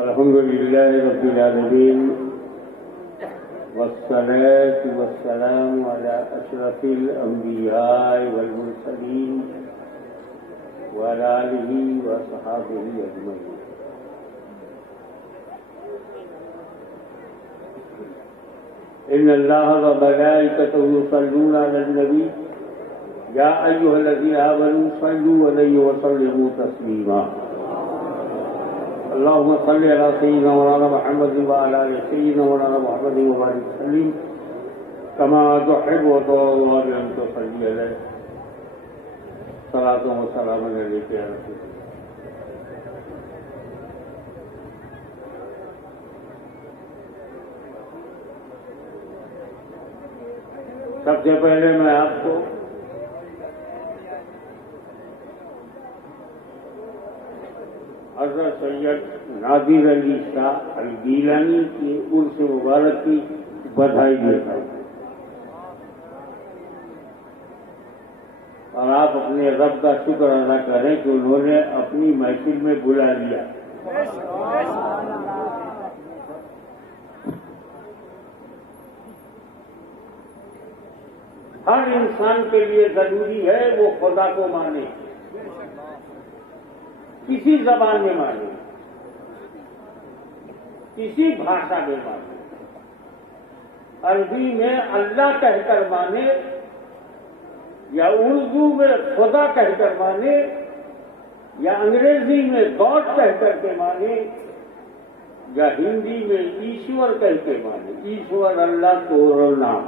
अल्हम्दुलिल्लाहि रब्बिल आलमीन वस्सलातु वस्सलामु अला अशरफिल अंबिया वल मुरसलीन व अला आलिहि व सहाबिहि अजमईन। इन्नल्लाह व मलाइकतहु युसल्लूना अलन नबी या अय्युहल्लज़ीना आमनू सल्लू अलैहि व सल्लिमू तस्लीमा। अल्लाहुम्मा सल्लि अला सय्यिदिना मौलाना मुहम्मद व अला आलि सय्यिदिना मौलाना मुहम्मद व बारिक वसल्लिम कमा तुहिब्बु व तुर्दी व अंता सल्लि अलैहि सलातु व सलाम अलैका या रसूल। सबसे पहले मैं आपको हज़रत सैयद नादिर अली शाह अल गीलानी की उर्स मुबारक की बधाई देता हूँ और आप अपने रब का शुक्र अदा करें कि उन्होंने अपनी महफिल में बुला लिया। हर इंसान के लिए जरूरी है वो खुदा को माने, किसी जबान में माने, किसी भाषा में माने। अरबी में अल्लाह कहकर माने या उर्दू में खुदा कहकर माने या अंग्रेजी में गॉड कहकर के माने या हिंदी में ईश्वर कह के माने। ईश्वर अल्लाह तोरो नाम।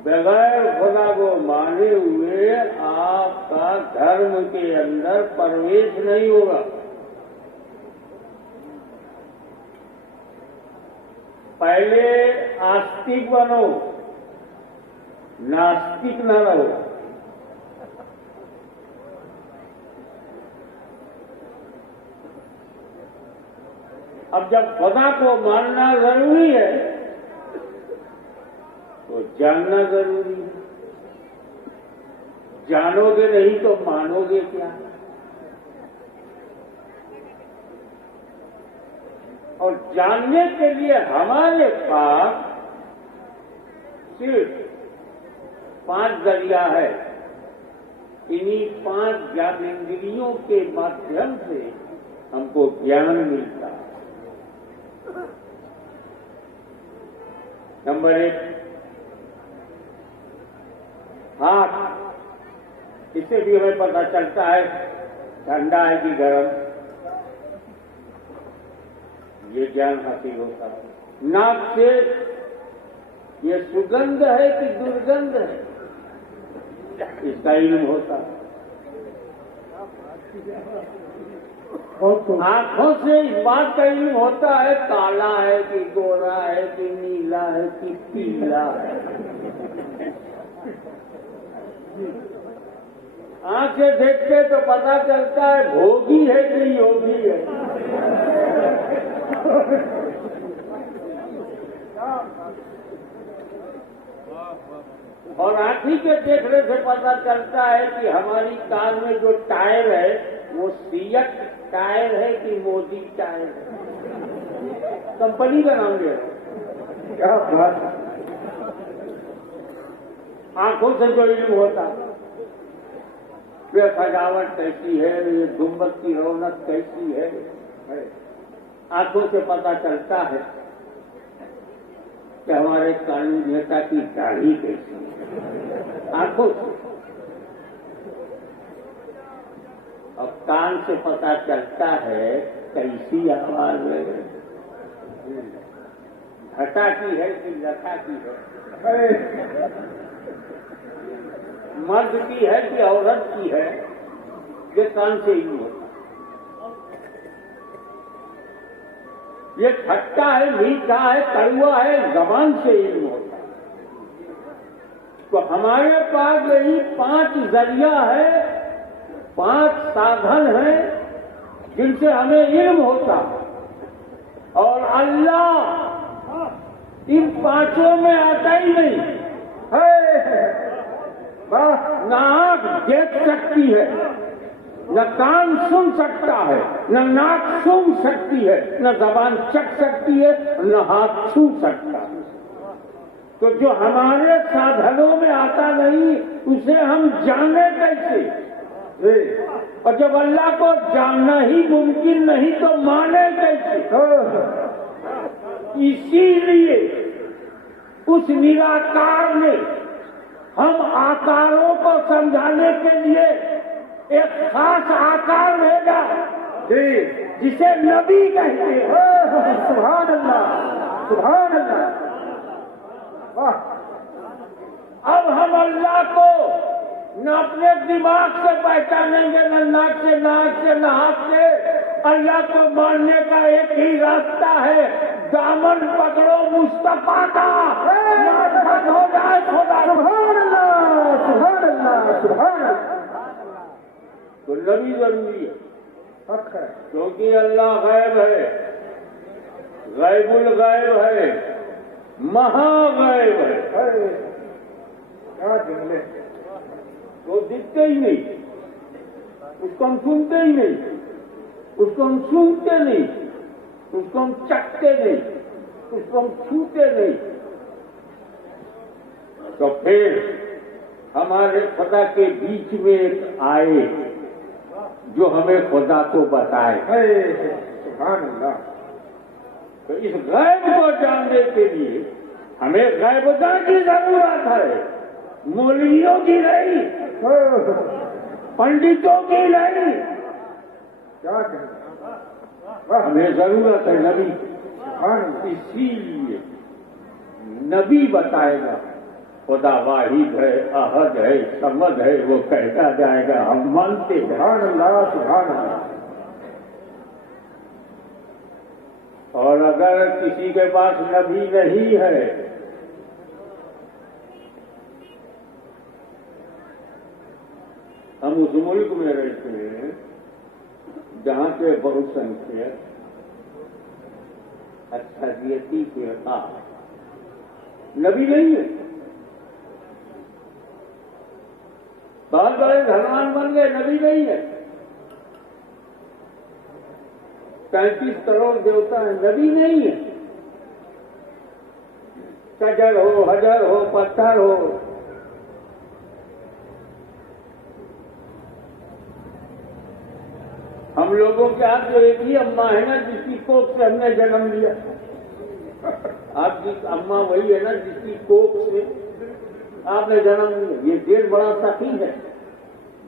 बगैर खुदा को माने हुए आपका धर्म के अंदर प्रवेश नहीं होगा। पहले आस्तिक बनो, नास्तिक न रहो। अब जब खुदा को मानना जरूरी है तो जानना जरूरी है। जानोगे नहीं तो मानोगे क्या? और जानने के लिए हमारे पास सिर्फ 5 जरिया है। इन्हीं 5 ज्ञानेंद्रियों के माध्यम से हमको ज्ञान मिलता है। नंबर 1 हाथ। इससे भी हमें पता चलता है ठंडा है कि गर्म, ये ज्ञान हासिल होता है। नाक से ये सुगंध है कि दुर्गंध है, इसका इल्म होता है। आंखों से इस बात का इल्म होता है काला है कि गोरा है कि नीला है कि पीला है। आंख से देखते तो पता चलता है भोगी है कि योगी है। और आंखी के देखने से पता चलता है कि हमारी कार में जो टायर है वो सियट टायर है कि मोदी टायर है। कंपनी का नाम है। क्या बात। आंखों से जो इल्म होता है वे सजावट कैसी है, ये गुम्बद की रौनक कैसी है, आंखों से पता चलता है कि हमारे कानून नेता की दाढ़ी कैसी है। आंखों से। और कान से पता चलता है कैसी आवाज है, घटा की है कि लता की है, मर्द की है कि औरत की है, ये कान से ही होता। ये खट्टा है, मीठा है, कड़वा है, जबान से ही होता। तो हमारे पास यही 5 जरिया है, 5 साधन हैं जिनसे हमें इल्म होता। और अल्लाह इन 5 में आता ही नहीं। न आंख देख सकती है, न कान सुन सकता है, न नाक सूंघ सकती है, न जबान चख सकती है, न हाथ छू सकता है। तो जो हमारे साधनों में आता नहीं उसे हम जाने कैसे? और जब अल्लाह को जानना ही मुमकिन नहीं तो माने कैसे? इसीलिए उस निराकार ने हम आकारों को समझाने के लिए एक खास आकार भेजा जिसे नबी कहते हैं। सुभान अल्लाह, सुभान अल्लाह। अब हम अल्लाह को न अपने दिमाग से पहचानेंगे, न नाक से, न हाथ से। अल्लाह को मानने का एक ही रास्ता है, दामन पकड़ो मुस्तफा का, नाफत हो जाए खुदा। सुभान अल्लाह, सुभान अल्लाह, सुभान अल्लाह। तो नबी जरूरी है, क्योंकि अल्लाह गैब है, गैबुल गैब है, महागैब है। क्या जंगले वो दिखते ही नहीं, उसको हम सुनते ही नहीं, उसको हम सूंघते नहीं, उसको हम चखते नहीं, उसको हम छूते नहीं। तो फिर हमारे खुदा के बीच में एक आए जो हमें खुदा को बताए। सुभान अल्लाह। तो इस गैब को जानने के लिए हमें गैबता की जरूरत है, मौलवियों की नहीं, पंडितों की नहीं। क्या कहना, हमें जरूरत है नबी। इसीलिए नबी बताएगा खुदा वाहिद है, अहद है, समद है, वो कहता जाएगा, हम मानते हैं। सुभान अल्लाह, सुभान अल्लाह। और अगर किसी के पास नबी नहीं है हम उस मुल्क में रहते हैं जहां से बहुसंख्यक अक्सरियती फिरका नबी नहीं है। बहुत बड़े धनवान बन गए, नबी नहीं है। 35 करोड़ देवता है, नबी नहीं है। कजर हो, हजर हो, पत्थर हो, हम लोगों के आप जो एक ही अम्मा है ना जिसकी कोख से हमने जन्म लिया, आप जिस अम्मा वही है ना जिसकी कोख से आपने जन्म लिया। ये देश बड़ा सखी है,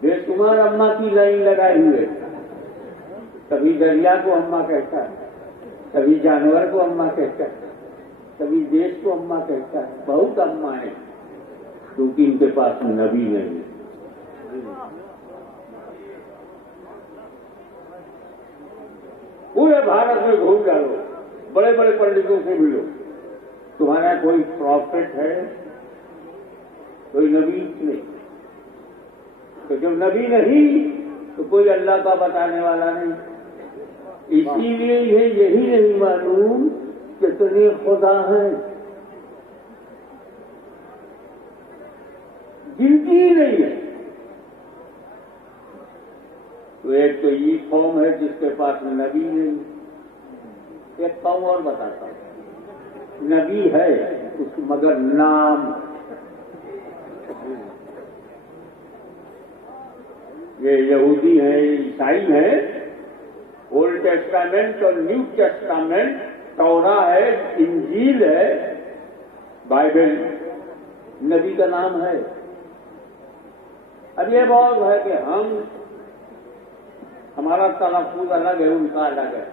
बेशुमार अम्मा की लाइन लगाई हुई है। कभी दरिया को अम्मा कहता है, कभी जानवर को अम्मा कहता है, कभी देश को अम्मा कहता है। बहुत अम्मा है क्योंकि इनके पास नबी नहीं है। पूरे भारत में घूम डालो, बड़े बड़े पंडितों से मिलो, तुम्हारा कोई प्रॉफिट है, कोई नबी नहीं। तो जब नबी नहीं तो कोई अल्लाह का बताने वाला नहीं। इसीलिए यही नहीं मालूम कितने खुदा हैं, गिनती ही नहीं है। तो एक तो ये कौम है जिसके पास नबी नहीं। एक कौम और बताता हूं, नबी है उसकी मगर नाम, ये यहूदी है, ईसाई है, ओल्ड टेस्टामेंट और न्यू टेस्टामेंट, तौरा है, इंजील है, बाइबल, नबी का नाम है। अब ये बहुत है कि हमारा तलफ़ुज़ अलग है, उनका अलग है।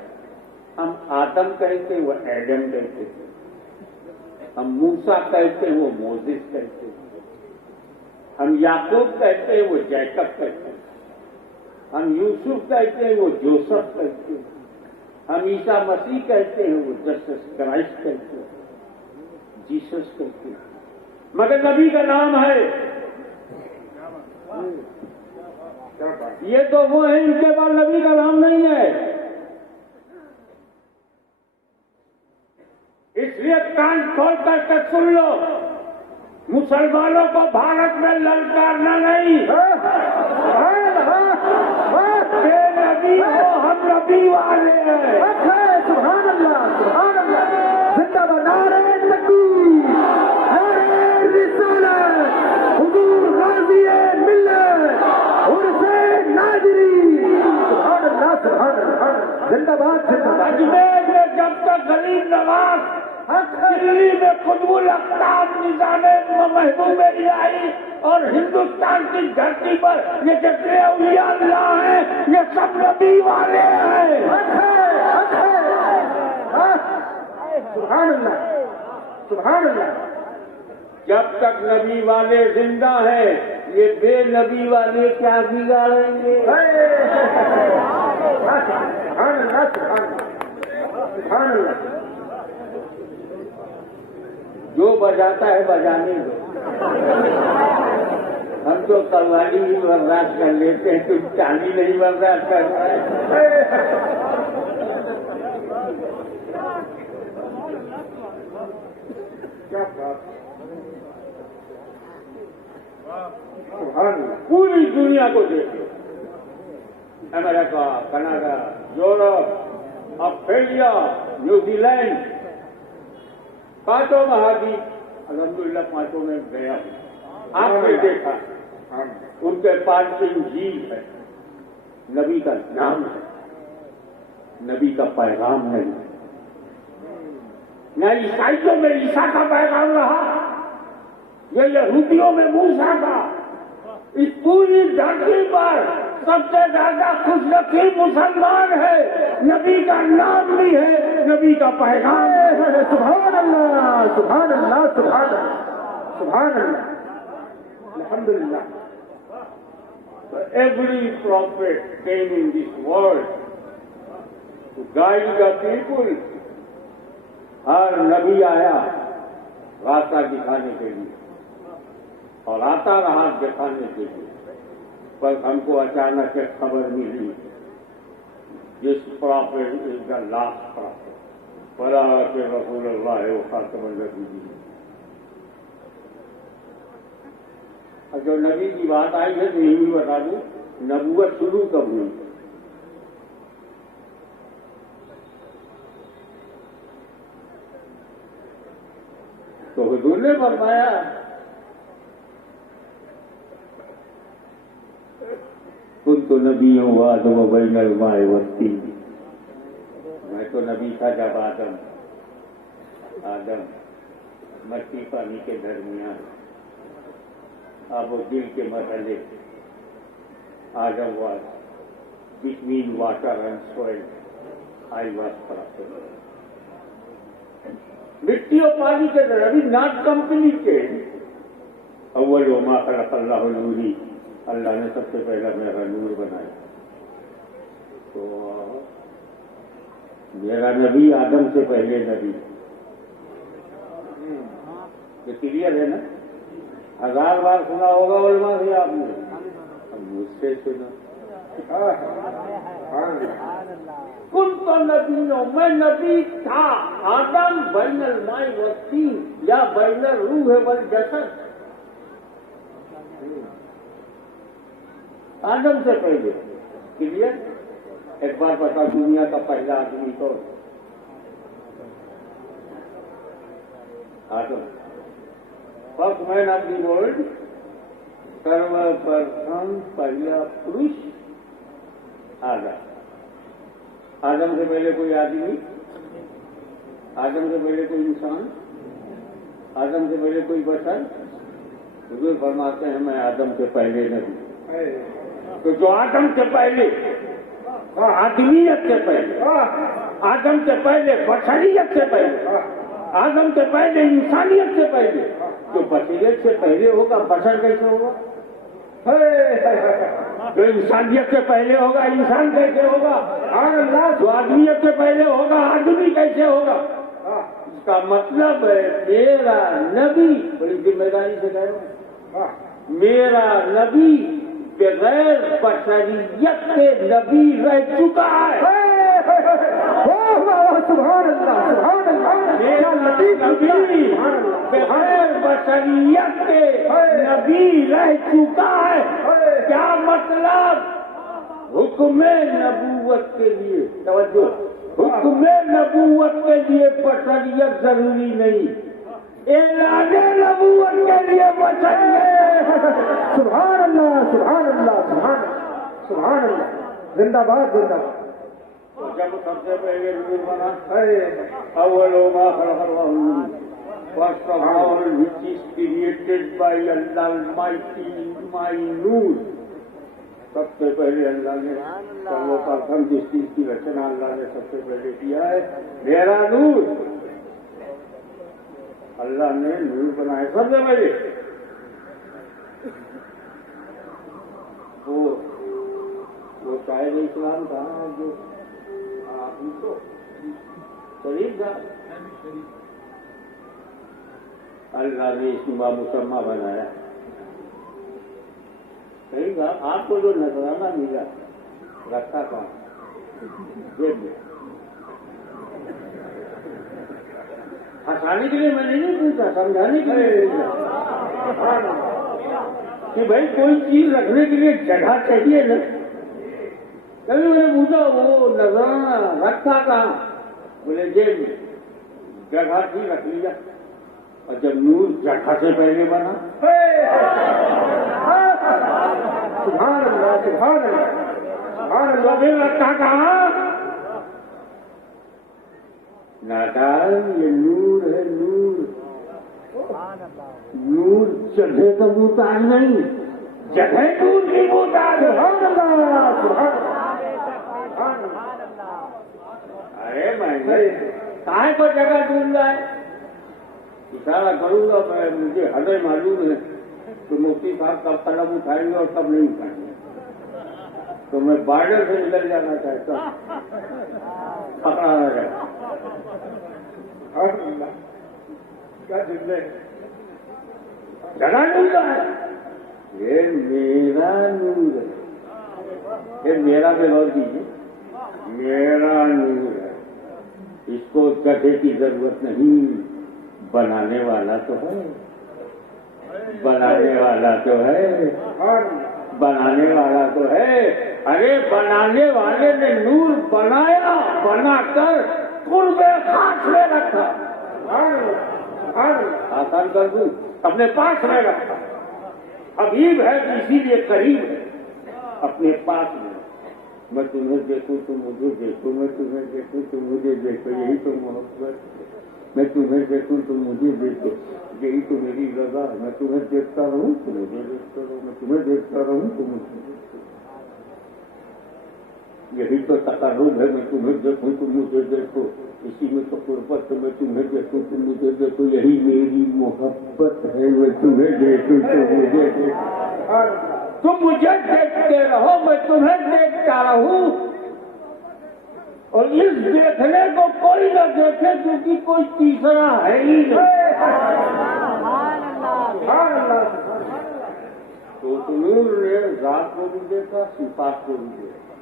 हम आदम कहते, वो एडम कहते, हम मूसा कहते, वो मोजिस कहते, हम याकूब कहते, वो जैकब कहते, हम यूसुफ कहते हैं, वो जोसफ कहते हैं, हम ईसा मसीह कहते हैं, वो जस्टिस क्राइस्ट कहते हैं, जीसस कहते हैं। मगर नबी का नाम है। ये तो वो है इनके पास नबी का नाम नहीं है। इसलिए कान खोल करके सुन लो, मुसलमानों को भारत में ललकारना नहीं। बेनबी हो, हम नबी वाले हैं। सुभान अल्लाह, सुभान अल्लाह। जिंदाबाद, नारे तकबीर, नारे रिसालत, हुजूर गाज़ी-ए मिल्लत, उर्फ़े नाज़री। सुभान अल्लाह, सुभान अल्लाह। जिंदाबाद, जिंदाबाद। अजमेर में जब तक गरीब नवाज, दिल्ली में कुतुबुल अक़ताब निज़ामे महबूब इलाही और हिंदुस्तान की धरती पर ये जितने औलिया अल्लाह हैं, ये सब नबी वाले हैं। सुभान अल्लाह, सुभान अल्लाह। जब तक नबी वाले जिंदा हैं, ये बेनबी वाले क्या बिगाड़ेंगे? सुभान अल्लाह, सुभान अल्लाह। जो बजाता है बजाने दो, हम तो कव्वाली ही बर्दाश्त कर लेते हैं, तुम चांदी नहीं बर्दाश्त कर पाए। क्या बात, पूरी दुनिया को देखो, America, Canada, Europe, Australia, New Zealand, पांचों महाद्वीप अल्हम्दुलिल्लाह पांचों में गया हूं। आपने देखा उनके पास इंजील है, नबी का नाम है, नबी का पैगाम नहीं। न ईसाइयों में ईसा का पैगाम रहा, ये यहूदियों में मूसा का। इस पूरी धरती पर सबसे ज्यादा खुशनसीब मुसलमान है, नबी का नाम भी है, नबी का पैगाम है। सुभान अल्लाह, सुभान अल्लाह, सुभान अल्लाह, सुभान अल्लाह, अल्हम्दुलिल्लाह। Every prophet came in this world to guide the people. हर नबी आया रास्ता दिखाने के लिए और आता रहा दिखाने के लिए, पर हमको अचानक एक खबर मिली, this prophet is the last prophet, बड़ा के रसूलुल्लाह वो खातमुन नबीय्यीन। और जो नबी की बात आई है तो यही बता दूं, नबूवत शुरू कब हुई? तो हुजूर ने फरमाया कुन तो नबियों वादम बैनल माए वस्ती, मैं तो नबी था जब आदम मट्टी पानी के दरमियान, अब वो दिल के मसले, Adam was between water and soil, I was prophet. मिट्टी और पानी के अंदर अभी नॉट कंप्लीटेड। अव्वल मा खलक़ल्लाहु नूरी, अल्लाह ने सबसे पहला मेरा नूर बनाया। तो मेरा नबी आदम से पहले नबी, ये क्लियर है ना? 1000 बार सुना होगा उलमा से आपने, अब मुझसे सुना। कुन तो नबियों, मैं नबी था, आदम बैनल माई वस्ती या बैनल रूह वल जसद, आदम से पहले। क्लियर? एक बार बता, दुनिया का पहला आदमी कौन? आदम। First man of the world, सर्वप्रथम पहला पुरुष आदम। आदम से पहले कोई आदमी, आदम से पहले कोई इंसान, आदम से पहले कोई बशर? हुजूर फरमाते हैं मैं आदम से पहले नहीं। तो जो आदम से पहले, आदमियत से पहले, आदम से पहले बशरियत से पहले, आदम से पहले इंसानियत से पहले, तो बशरियत से पहले होगा बशर कैसे होगा? जो इंसानियत से पहले होगा इंसान कैसे होगा? जो आदमियत से पहले होगा आदमी कैसे होगा? इसका मतलब है मेरा नबी, बड़ी जिम्मेदारी से कह रहा हूं, मेरा नबी बगैर बशरियत के नबी रह चुका है। सुभान अल्लाह, सुभान अल्लाह। क्या लतीफ नबी बगैर बशरियत के नबी रह चुका है। क्या मतलब? हुक्म नबूवत के लिए, तवज्जो, हुक्म नबूवत के लिए बशरियत जरूरी नहीं, ऐलाने नबूवत के लिए बशरियत। सुभान अल्लाह, सुभान अल्लाह, सुभान अल्लाह, जिंदाबाद जिंदाबाद। जब सबसे पहले नूर बना है, अव्वलो मा खलक़ल्लाहु नूर, first of all which is created by Allah almighty my noor. सबसे पहले अल्लाह ने सर्वप्रथम जिस चीज की रचना अल्लाह ने सबसे पहले किया है, मेरा नूर। अल्लाह ने नूर बनाए सबसे पहले। वो शायद इस्लाम कहाँ है जो तो शरीफ था, अल्लाह ने इसमा मुसम्मा बनाया। सही कहा। आपको जो नजराना मिला रखा था जेब में, हंसाने के लिए मैंने नहीं पूछा, समझाने के लिए पूछा कि भाई कोई चीज रखने के लिए जगह चाहिए ना। कभी मैंने पूछा वो नजराना रखा कहाँ? बोले जेब में। जगह थी, रख लिया। और जब नूर जगह से पहले बना, सुभान अल्लाह, सुभान अल्लाह, सुभान अल्लाह। तो फिर रखा कहाँ? नादान, ये नूर है, नूर। नूर जगह का मुताज नहीं, जगह नूर की मुताज है। सुभान अल्लाह, सुभान अल्लाह। अरे मैंने कहाँ को जगह ढूंढ रहा है? इशारा करूंगा, मुझे हृदय मालूम है तो मुफ्ती साहब कब कलम उठाएंगे और कब नहीं उठाएंगे। तो मैं बॉर्डर से निकल जाना चाहता हूँ, पकड़ा ना जाए। क्या जिंदे जगह ढूंढ रहा है। ये मेरा नूर है, ये मेरा पे गौर कीजिए, मेरा नूर है। इसको गधे की जरूरत नहीं, बनाने वाला तो है, बनाने वाला तो है, बनाने वाला तो है। अरे बनाने वाले ने नूर बनाया, बनाकर कुर्बे खास में रखा। आसान कर दूं, अपने पास में रखा। हबीब है इसीलिए करीब है, अपने पास में। मैं तुम्हें देखूं तुम मुझे देखो, मैं तुम्हें देखूं तुम मुझे देखो, यही तो मोहब्बत। मैं तुम्हें देखूं तुम मुझे देखो, यही तो मेरी रज़ा है। मैं तुम्हें देखता रहूं तुम मुझे देखते रहो, मैं तुम्हें देखता रहूं तुम मुझे देखते, यही तो तकर्रुब है। मैं तुम्हें देखूं तुम मुझे देखो, इसी में तो कुर्बत है। मैं तुम्हें देखूं तुम मुझे देखो, यही मेरी मोहब्बत है। मैं तुम्हें देखूं तुम मुझे देखो, तुम मुझे देखते रहो, मैं तुम्हें देखता रहूं। और इस देखने को कोई न देखे क्योंकि कोई तीसरा है ही नहीं। तो नूर ने रात को भी देखा, सिफात को भी देखा,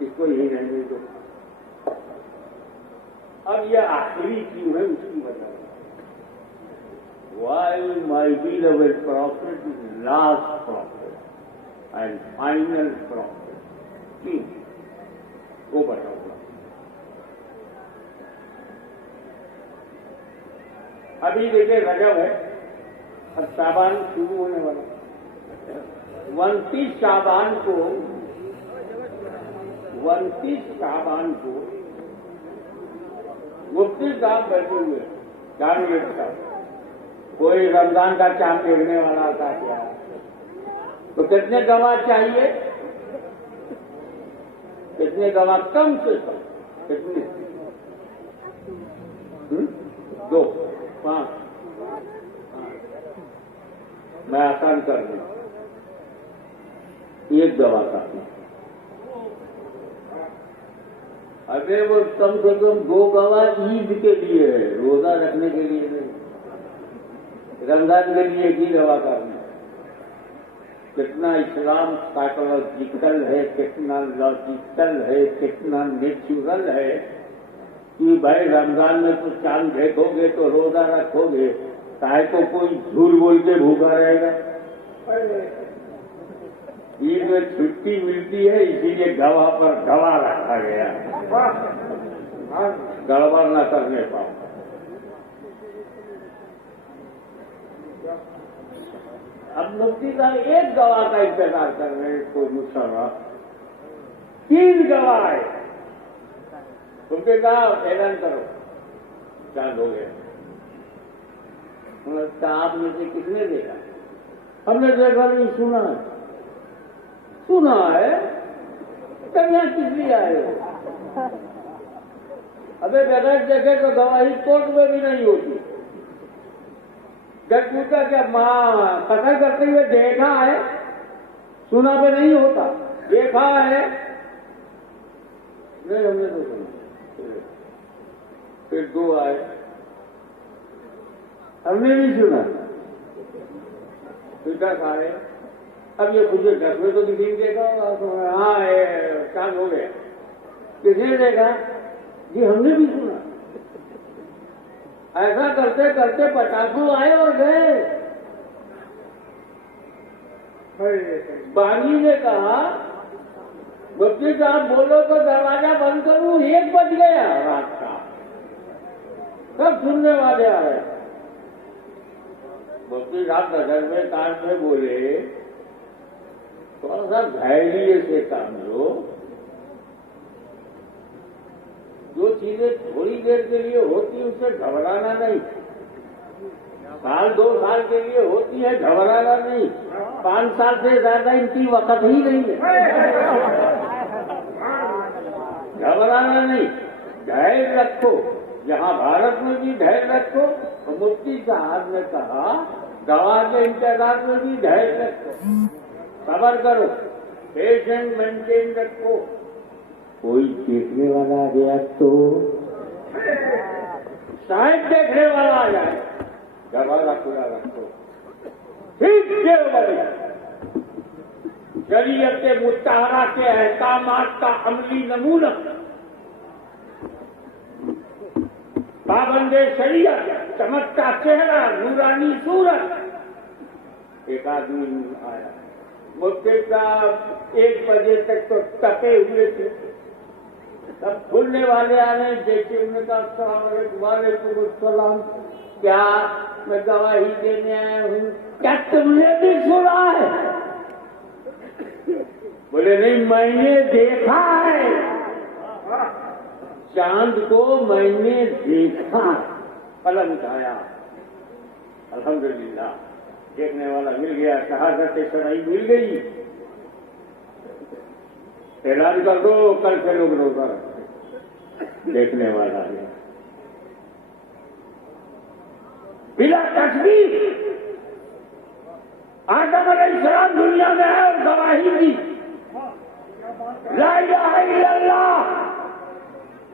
इसको यही रहने दो। अब यह आखिरी क्यों है उसकी वजह। While my beloved prophet is last prophet and final prophet, क्यों वो बताऊंगा। अभी देखिए रजब है, अब शाबान शुरू होने वाला। 29 शाबान को मुफ्ती साहब बैठे हुए, चारों एक साथ। कोई रमजान का चांद देखने वाला था क्या? तो कितने गवाह चाहिए? कितने गवाह? कम से कम कितने? 2, 5। मैं आसान कर दूं, 1 गवाह काफी। अरे वो कम से कम 2 गवाह ईद के लिए है, रोजा रखने के लिए नहीं। रमजान के लिए भी गवाह करना। कितना इस्लाम साइकोलॉजिकल है, कितना लॉजिकल है, कितना नेचुरल है, कि भाई रमजान में तो चांद देखोगे तो रोजा रखोगे, चाहे तो कोई झूठ बोल के भूखा रहेगा। ईद में छुट्टी मिलती है इसीलिए गवाह पर गवाह रखा गया, गड़बड़ न करने पाओ। अब मुफ्ती साहब एक गवाह का इंतजार कर रहे हैं, कोई मुसर्रफ 3 गवाह है, उनके कहा ऐलान करो चांद हो गया। उन्होंने कहा आप में से किसने देखा? हमने देखा नहीं, सुना है। सुना है तब यहाँ किस लिए आए हो? अबे बगैर देखे तो गवाही कोर्ट में भी नहीं होती। जब पूछा क्या माँ कथन करते हुए देखा है, सुना पे नहीं होता, देखा है नहीं, हमने तो सुना। फिर 2 आए, हमने भी सुना। फिर 10 आए। अब ये पूछे 10 में तो किसी ने देखा होगा, तो हाँ चांद हो गया। किसने देखा? जी हमने भी सुना। ऐसा करते करते 50 आए और गए। बानी ने कहा मुफ्ती साहब बोलो तो दरवाजा बंद करूं, 1 बज गया रात का। सब सुनने वाले आए। मुफ्ती साहब नजर में कान में बोले थोड़ा सा धैर्य से काम लो, जो चीजें थोड़ी देर के लिए होती उससे घबराना नहीं। 1-2 साल के लिए होती है, घबराना नहीं। 5 साल से ज्यादा इनकी वक्त ही नहीं है, घबराना नहीं। धैर्य रखो, यहाँ भारत में भी धैर्य रखो। तो मुफ्ती साहब ने कहा गवाह के इंतजार में भी धैर्य रखो, सबर करो, पेशेंट मेंटेन रखो। कोई देखने वाला आ गया तो शायद देखने वाला आ जाए, दरवाजा खुला रखो। ठीक बड़े शरीयत मुत्तहरा के अहकामात का अमली नमूना, पाबंदे शरीयत, चमकता चेहरा, नूरानी सूरत। एक आदमी आया, मुफ्ती साहब 1 बजे तक तो तपे हुए थे। तब खुलने वाले आ रहे, देखिए उन्होंने कहा वालेकुम अस्सलाम, क्या मैं गवाही देने आया हूँ, क्या तुमने भी सुना है? बोले नहीं, मैंने देखा है, चांद को मैंने देखा। कलम उठाया, अल्हम्दुलिल्लाह देखने वाला मिल गया, शहादत शरई मिल गई। ऐलान कर दो कल से लोग रोजा देखने वाला है बिला तस्वीर। आदम अलैहिस्सलाम दुनिया में है और गवाही दी, ला इलाहा इल्लल्लाह,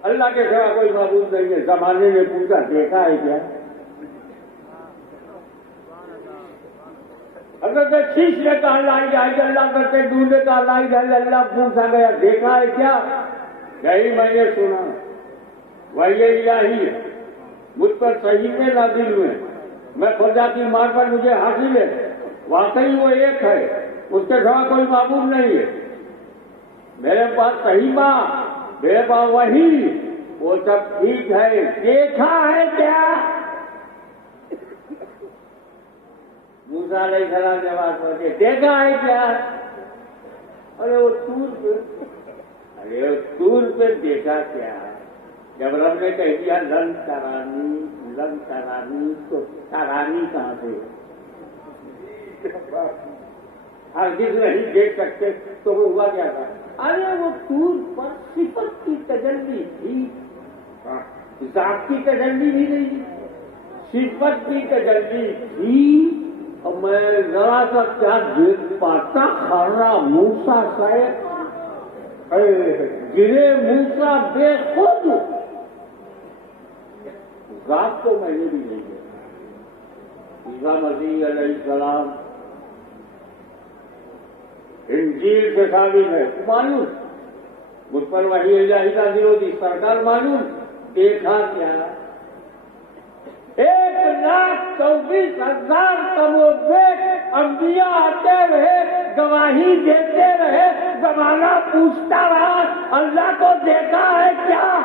अल्लाह के सिवा कोई माबूद नहीं है। जमाने ने पूछा देखा है क्या? अगर शीश ने कहा ला इलाहा इल्लल्लाह करते, दूध ने कहा ला इलाहा इल्लल्लाह, पूछा गया देखा है क्या? यही मैंने सुना, वही इलाही है, मुझ पर सही में नाज़िल में, मैं खुदा की मार पर मुझे हासिल है, वाकई वो एक है, उसके सिवा कोई माबूद नहीं है। मेरे पास सही माँ, मेरे पास वही, वो सब ठीक है। देखा है क्या? मूसा अलैहिस्सलाम जवाब पहुंचे, देखा है क्या? अरे वो तूर पे देखा क्या? जब रब ने कह दिया लन तरानी, तो तरानी कहाँ से? हरगिज़ नहीं देख सकते, तो वो हुआ क्या था? अरे वो तूर पर सिफत की तजल्ली थी, जात की तजल्ली भी नहीं, सिफत की तजल्ली थी। और मैं जरा सा क्या देख पाता, खरा मूसा शायद गिरे मूसा बेखुद, रात को मैंने भी नहीं देखा। ईसा मसीह अलैहिस्सलाम इंजील से साबित है, मालूम, मुझ पर वही इलाही नाज़िल होती, सरकार मालूम, देखा क्या? 1,24,000 कमोबेश अंबिया आते रहे, गवाही देते रहे, जमाना पूछता रहा, अल्लाह को देखा है क्या?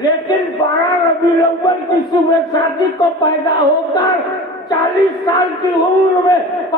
लेकिन 12 रबीउल अव्वल की सुबह शादी को पैदा होकर 40 साल की उम्र में